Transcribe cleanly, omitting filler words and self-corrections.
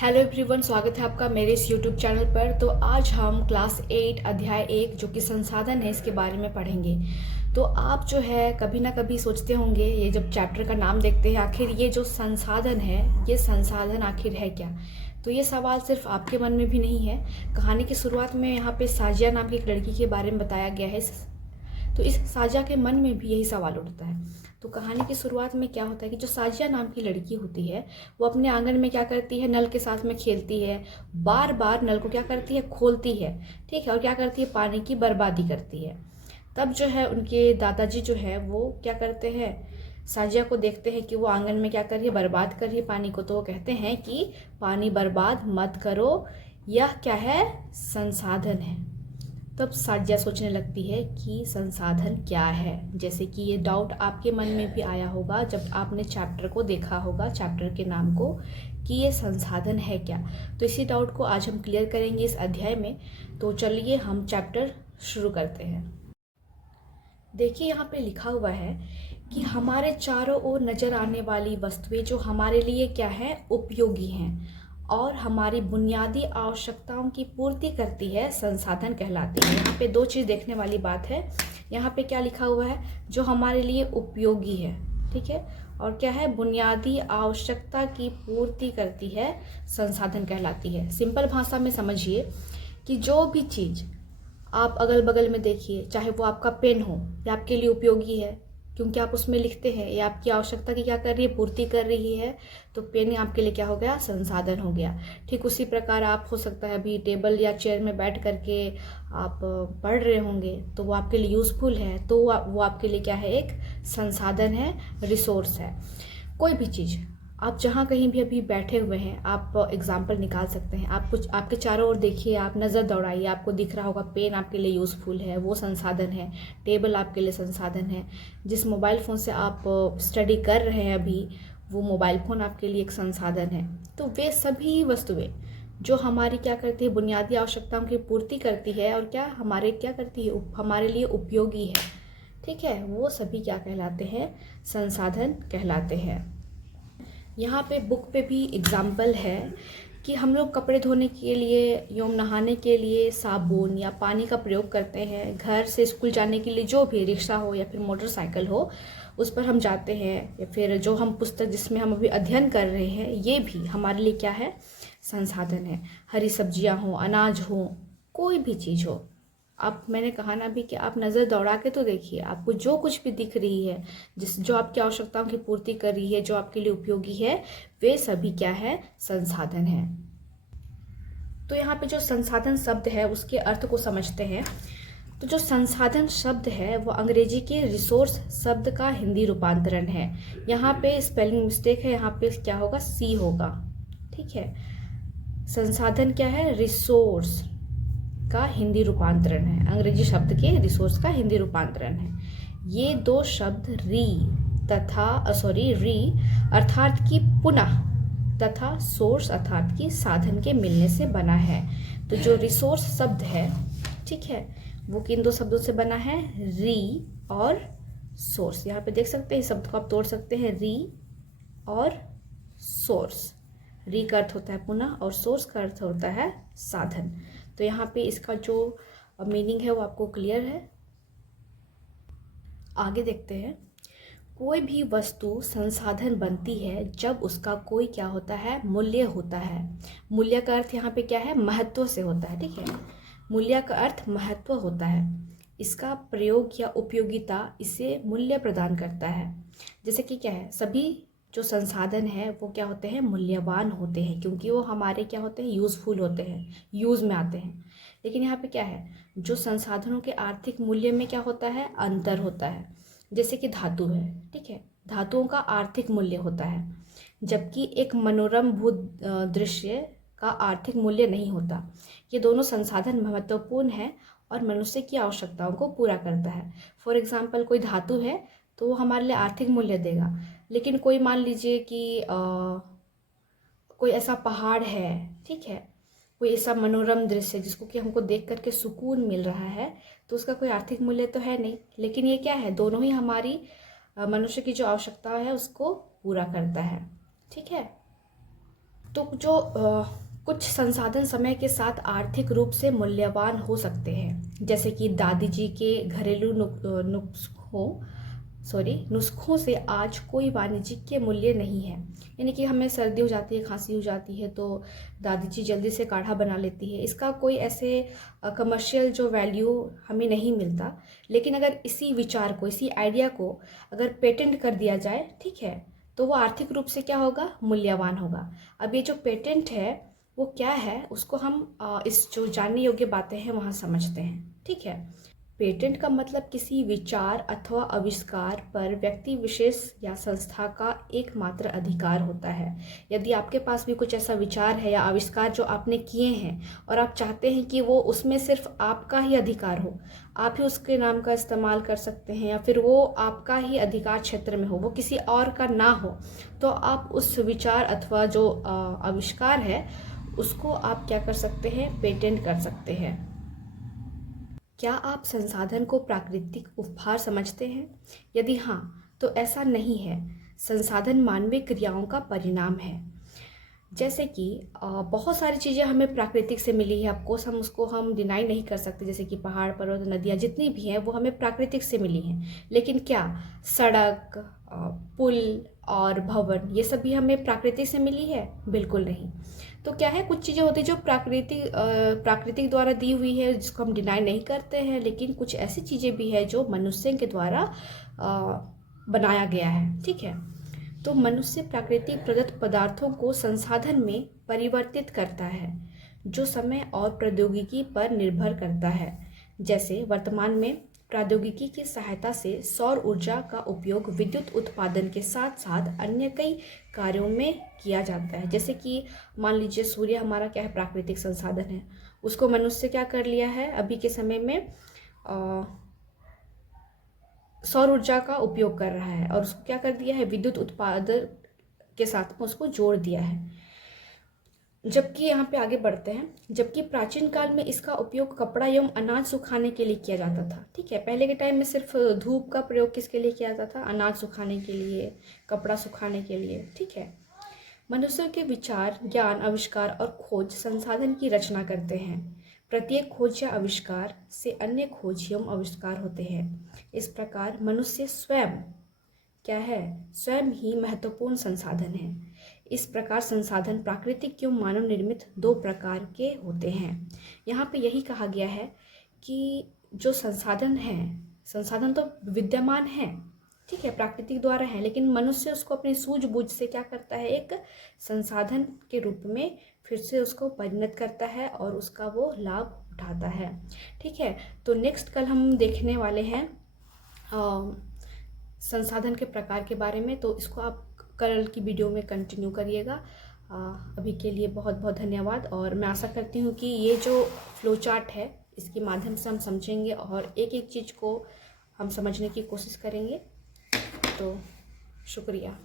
Hello everyone, स्वागत है आपका मेरे इस यूट्यूब चैनल पर। तो आज हम क्लास 8 अध्याय 1 जो कि संसाधन है इसके बारे में पढ़ेंगे। तो आप जो है कभी ना कभी सोचते होंगे, ये जब चैप्टर का नाम देखते हैं, आखिर ये जो संसाधन है, ये संसाधन आखिर है क्या। तो ये सवाल सिर्फ आपके मन में भी नहीं है। कहानी की शुरुआत में यहाँ पे साजिया नाम की एक लड़की के बारे में बताया गया है, तो इस साजिया के मन में भी यही सवाल उठता है। तो कहानी की शुरुआत में क्या होता है कि जो साजिया नाम की लड़की होती है वो अपने आंगन में क्या करती है, नल के साथ में खेलती है, बार बार नल को क्या करती है, खोलती है, ठीक है, और क्या करती है, पानी की बर्बादी करती है। तब जो है उनके दादाजी जो है वो क्या करते हैं, साजिया को देखते हैं कि वो आंगन में क्या कर रही है, बर्बाद कर रही है पानी को। तो वो कहते हैं कि पानी बर्बाद मत करो, यह क्या है, संसाधन है। तब साजिया सोचने लगती है कि संसाधन क्या है। जैसे कि ये डाउट आपके मन में भी आया होगा जब आपने चैप्टर को देखा होगा, चैप्टर के नाम को, कि ये संसाधन है क्या। तो इसी डाउट को आज हम क्लियर करेंगे इस अध्याय में। तो चलिए हम चैप्टर शुरू करते हैं। देखिए यहाँ पे लिखा हुआ है कि हमारे चारों ओर नजर आने वाली वस्तुएं जो हमारे लिए क्या है, उपयोगी हैं और हमारी बुनियादी आवश्यकताओं की पूर्ति करती है, संसाधन कहलाती है। यहाँ पे दो चीज़ देखने वाली बात है। यहाँ पे क्या लिखा हुआ है, जो हमारे लिए उपयोगी है, ठीक है, और क्या है, बुनियादी आवश्यकता की पूर्ति करती है, संसाधन कहलाती है। सिंपल भाषा में समझिए कि जो भी चीज़ आप अगल बगल में देखिए, चाहे वो आपका पेन हो, या आपके लिए उपयोगी है क्योंकि आप उसमें लिखते हैं, या आपकी आवश्यकता की क्या कर रही है, पूर्ति कर रही है, तो पेन आपके लिए क्या हो गया, संसाधन हो गया। ठीक उसी प्रकार आप हो सकता है अभी टेबल या चेयर में बैठ करके आप पढ़ रहे होंगे, तो वो आपके लिए यूज़फुल है, तो वो आपके लिए क्या है, एक संसाधन है, रिसोर्स है। कोई भी चीज़ आप जहाँ कहीं भी अभी बैठे हुए हैं, आप एग्जाम्पल निकाल सकते हैं। आप कुछ आपके चारों ओर देखिए, आप नज़र दौड़ाइए, आपको दिख रहा होगा पेन आपके लिए यूज़फुल है, वो संसाधन है। टेबल आपके लिए संसाधन है। जिस मोबाइल फ़ोन से आप स्टडी कर रहे हैं अभी, वो मोबाइल फ़ोन आपके लिए एक संसाधन है। तो वे सभी वस्तुएं जो हमारी क्या करती है, बुनियादी आवश्यकताओं की पूर्ति करती है, और क्या हमारे क्या करती है, हमारे लिए उपयोगी है, ठीक है, वो सभी क्या कहलाते हैं, संसाधन कहलाते हैं। यहाँ पे बुक पे भी एग्जाम्पल है कि हम लोग कपड़े धोने के लिए एवं नहाने के लिए साबुन या पानी का प्रयोग करते हैं। घर से स्कूल जाने के लिए जो भी रिक्शा हो या फिर मोटरसाइकिल हो, उस पर हम जाते हैं, या फिर जो हम पुस्तक जिसमें हम अभी अध्ययन कर रहे हैं, ये भी हमारे लिए क्या है, संसाधन है। हरी सब्जियां हो, अनाज हो, कोई भी चीज़ हो, आप, मैंने कहा ना भी कि आप नज़र दौड़ा के तो देखिए, आपको जो कुछ भी दिख रही है, जो आपकी आवश्यकताओं की पूर्ति कर रही है, जो आपके लिए उपयोगी है, वे सभी क्या है, संसाधन है। तो यहाँ पे जो संसाधन शब्द है उसके अर्थ को समझते हैं। तो जो संसाधन शब्द है वो अंग्रेजी के रिसोर्स शब्द का हिंदी रूपांतरण है। यहाँ पे स्पेलिंग मिस्टेक है, यहाँ पे क्या होगा, सी होगा, ठीक है। संसाधन क्या है, रिसोर्स का हिंदी रूपांतरण है, अंग्रेजी शब्द के रिसोर्स का हिंदी रूपांतरण है। ये दो शब्द री अर्थात की पुनः, तथा सोर्स अर्थात की साधन के मिलने से बना है। तो जो रिसोर्स शब्द है, ठीक है, वो किन दो शब्दों से बना है, री और सोर्स। यहाँ पे देख सकते हैं, इस शब्द को आप तोड़ सकते हैं, री और सोर्स। री का अर्थ होता है पुनः और सोर्स का अर्थ होता है साधन। तो यहाँ पे इसका जो मीनिंग है वो आपको क्लियर है। आगे देखते हैं। कोई भी वस्तु संसाधन बनती है जब उसका कोई क्या होता है, मूल्य होता है। मूल्य का अर्थ यहाँ पे क्या है, महत्व से होता है, ठीक है। मूल्य का अर्थ महत्व होता है। इसका प्रयोग या उपयोगिता इसे मूल्य प्रदान करता है। जैसे कि क्या है, सभी जो संसाधन है वो क्या होते हैं, मूल्यवान होते हैं, क्योंकि वो हमारे क्या होते हैं, यूज़फुल होते हैं, यूज़ में आते हैं। लेकिन यहाँ पे क्या है, जो संसाधनों के आर्थिक मूल्य में क्या होता है, अंतर होता है। जैसे कि धातु है, ठीक है, धातुओं का आर्थिक मूल्य होता है, जबकि एक मनोरम भू दृश्य का आर्थिक मूल्य नहीं होता। ये दोनों संसाधन महत्वपूर्ण है और मनुष्य की आवश्यकताओं को पूरा करता है। फॉर एग्जाम्पल, कोई धातु है तो वो हमारे लिए आर्थिक मूल्य देगा, लेकिन कोई मान लीजिए कि कोई ऐसा पहाड़ है, ठीक है, कोई ऐसा मनोरम दृश्य जिसको कि हमको देख करके सुकून मिल रहा है, तो उसका कोई आर्थिक मूल्य तो है नहीं। लेकिन ये क्या है, दोनों ही हमारी मनुष्य की जो आवश्यकता है उसको पूरा करता है, ठीक है। तो जो कुछ संसाधन समय के साथ आर्थिक रूप से मूल्यवान हो सकते हैं, जैसे कि दादी जी के घरेलू नुस्खों से आज कोई वाणिज्यिक मूल्य नहीं है। यानी कि हमें सर्दी हो जाती है, खांसी हो जाती है, तो दादी जी जल्दी से काढ़ा बना लेती है। इसका कोई ऐसे कमर्शियल जो वैल्यू हमें नहीं मिलता। लेकिन अगर इसी विचार को, इसी आइडिया को अगर पेटेंट कर दिया जाए, ठीक है, तो वो आर्थिक रूप से क्या होगा, मूल्यवान होगा। अब ये जो पेटेंट है वो क्या है, उसको हम इस जो जानने योग्य बातें हैं वहाँ समझते हैं। ठीक है, पेटेंट का मतलब किसी विचार अथवा आविष्कार पर व्यक्ति विशेष या संस्था का एकमात्र अधिकार होता है। यदि आपके पास भी कुछ ऐसा विचार है या आविष्कार जो आपने किए हैं और आप चाहते हैं कि वो उसमें सिर्फ आपका ही अधिकार हो, आप ही उसके नाम का इस्तेमाल कर सकते हैं, या फिर वो आपका ही अधिकार क्षेत्र में हो, वो किसी और का ना हो, तो आप उस विचार अथवा जो आविष्कार है उसको आप क्या कर सकते हैं, पेटेंट कर सकते हैं। क्या आप संसाधन को प्राकृतिक उपहार समझते हैं? यदि हाँ, तो ऐसा नहीं है। संसाधन मानवीय क्रियाओं का परिणाम है। जैसे कि बहुत सारी चीज़ें हमें प्राकृतिक से मिली है, ऑफकोर्स हम उसको डिनाई नहीं कर सकते। जैसे कि पहाड़, पर्वत, नदियाँ जितनी भी हैं वो हमें प्राकृतिक से मिली हैं। लेकिन क्या सड़क, पुल और भवन ये सभी हमें प्राकृतिक से मिली है? बिल्कुल नहीं। तो क्या है, कुछ चीज़ें होती हैं जो प्राकृतिक द्वारा दी हुई है, जिसको हम डिनाई नहीं करते हैं। लेकिन कुछ ऐसी चीज़ें भी है जो मनुष्य के द्वारा बनाया गया है। ठीक है, तो मनुष्य प्राकृतिक प्रदत्त पदार्थों को संसाधन में परिवर्तित करता है, जो समय और प्रौद्योगिकी पर निर्भर करता है। जैसे वर्तमान में प्रौद्योगिकी की सहायता से सौर ऊर्जा का उपयोग विद्युत उत्पादन के साथ साथ अन्य कई कार्यों में किया जाता है। जैसे कि मान लीजिए सूर्य हमारा क्या है, प्राकृतिक संसाधन है, उसको मनुष्य क्या कर लिया है, अभी के समय में सौर ऊर्जा का उपयोग कर रहा है और उसको क्या कर दिया है, विद्युत उत्पादन के साथ में उसको जोड़ दिया है। जबकि यहाँ पे आगे बढ़ते हैं, जबकि प्राचीन काल में इसका उपयोग कपड़ा एवं अनाज सुखाने के लिए किया जाता था। ठीक है, पहले के टाइम में सिर्फ धूप का प्रयोग किसके लिए किया जाता था, अनाज सुखाने के लिए, कपड़ा सुखाने के लिए। ठीक है, मनुष्य के विचार, ज्ञान, आविष्कार और खोज संसाधन की रचना करते हैं। प्रत्येक खोज या आविष्कार से अन्य खोज एवं आविष्कार होते हैं। इस प्रकार मनुष्य स्वयं क्या है, स्वयं ही महत्वपूर्ण संसाधन है। इस प्रकार संसाधन प्राकृतिक एवं मानव निर्मित दो प्रकार के होते हैं। यहाँ पे यही कहा गया है कि जो संसाधन है, संसाधन तो विद्यमान है, ठीक है, प्राकृतिक द्वारा है, लेकिन मनुष्य उसको अपनी सूझबूझ से क्या करता है, एक संसाधन के रूप में फिर से उसको परिणत करता है और उसका वो लाभ उठाता है। ठीक है, तो नेक्स्ट कल हम देखने वाले हैं संसाधन के प्रकार के बारे में, तो इसको आप कल की वीडियो में कंटिन्यू करिएगा। अभी के लिए बहुत बहुत धन्यवाद, और मैं आशा करती हूँ कि ये जो फ्लो चार्ट है इसके माध्यम से हम समझेंगे और एक एक चीज़ को हम समझने की कोशिश करेंगे। तो शुक्रिया।